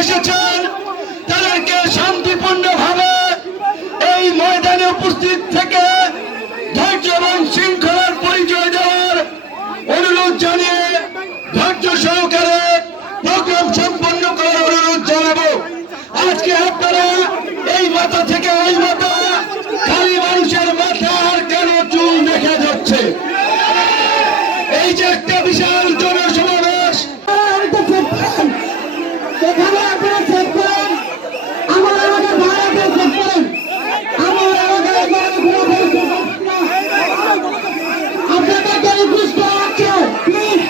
এসেছেন তাদেরকে শান্তিপূর্ণভাবে এই ময়দানে উপস্থিত থেকে ধৈর্য এবং শৃঙ্খলার পরিচয় দেওয়ার অনুরোধ জানিয়ে ধৈর্য সহকারে প্রোগ্রাম সম্পন্ন করার অনুরোধ জানাবো। আজকে আপনারা এই মাথা থেকে ওই মাথা খালি মানুষের মাথা আর কেন চুল দেখা যাচ্ছে। এই যে একটা বিশাল জনসমাবেশ, এখানে আপনারা চেক করেন, আমার এলাকার ভাড়াতে চেক করেন, আমার এলাকার আপনাদেরকে রিকোয়েস্ট করা হচ্ছে, প্লিজ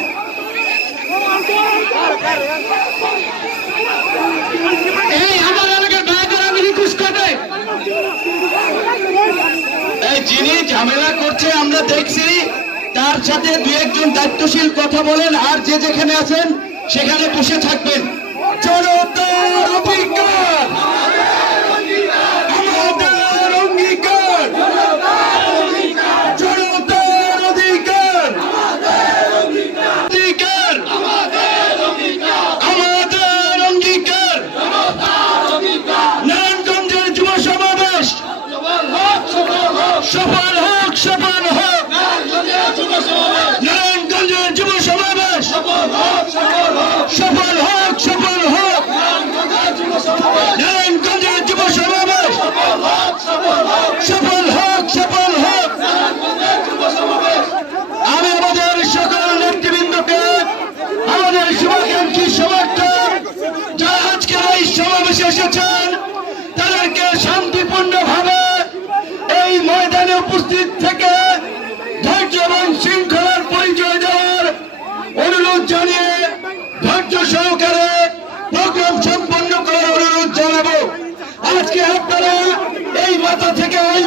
এই আমার এলাকার ভাইদের আমি রিকোয়েস্ট করতে, এই যিনি ঝামেলা করছে আমরা দেখছি, তার সাথে দু একজন দায়িত্বশীল কথা বলেন, আর যে যেখানে আছেন সেখানে বসে থাকবেন। জনতার অধিকার, আমাদের অঙ্গীকার, জনতার অধিকার, অধিকার, আমাদের অঙ্গীকার। নারায়ণগঞ্জের যুব সমাবেশ সফল হোক, সফল হোক। নারায়ণগঞ্জের যুব সমাবেশ সফল হোক, সফল হোক। নারায়ণগঞ্জের যুব সমাবেশ সফল হোক, সফল হোক। আমি আমাদের সকল নেতৃবৃন্দকে, আমাদের শুভাকাঙ্ক্ষী সমর্থক যারা আজকের এই সমাবেশে এসেছেন তাদেরকে শান্তিপূর্ণভাবে এই ময়দানে উপস্থিত থেকে ধৈর্য এবং শৃঙ্খলার পরিচয় দেওয়ার অনুরোধ জানিয়ে ধৈর্য সহকারে প্রোগ্রাম সম্পন্ন করার অনুরোধ জানাবো। আজকে আপনারা এই মাথা থেকে ওই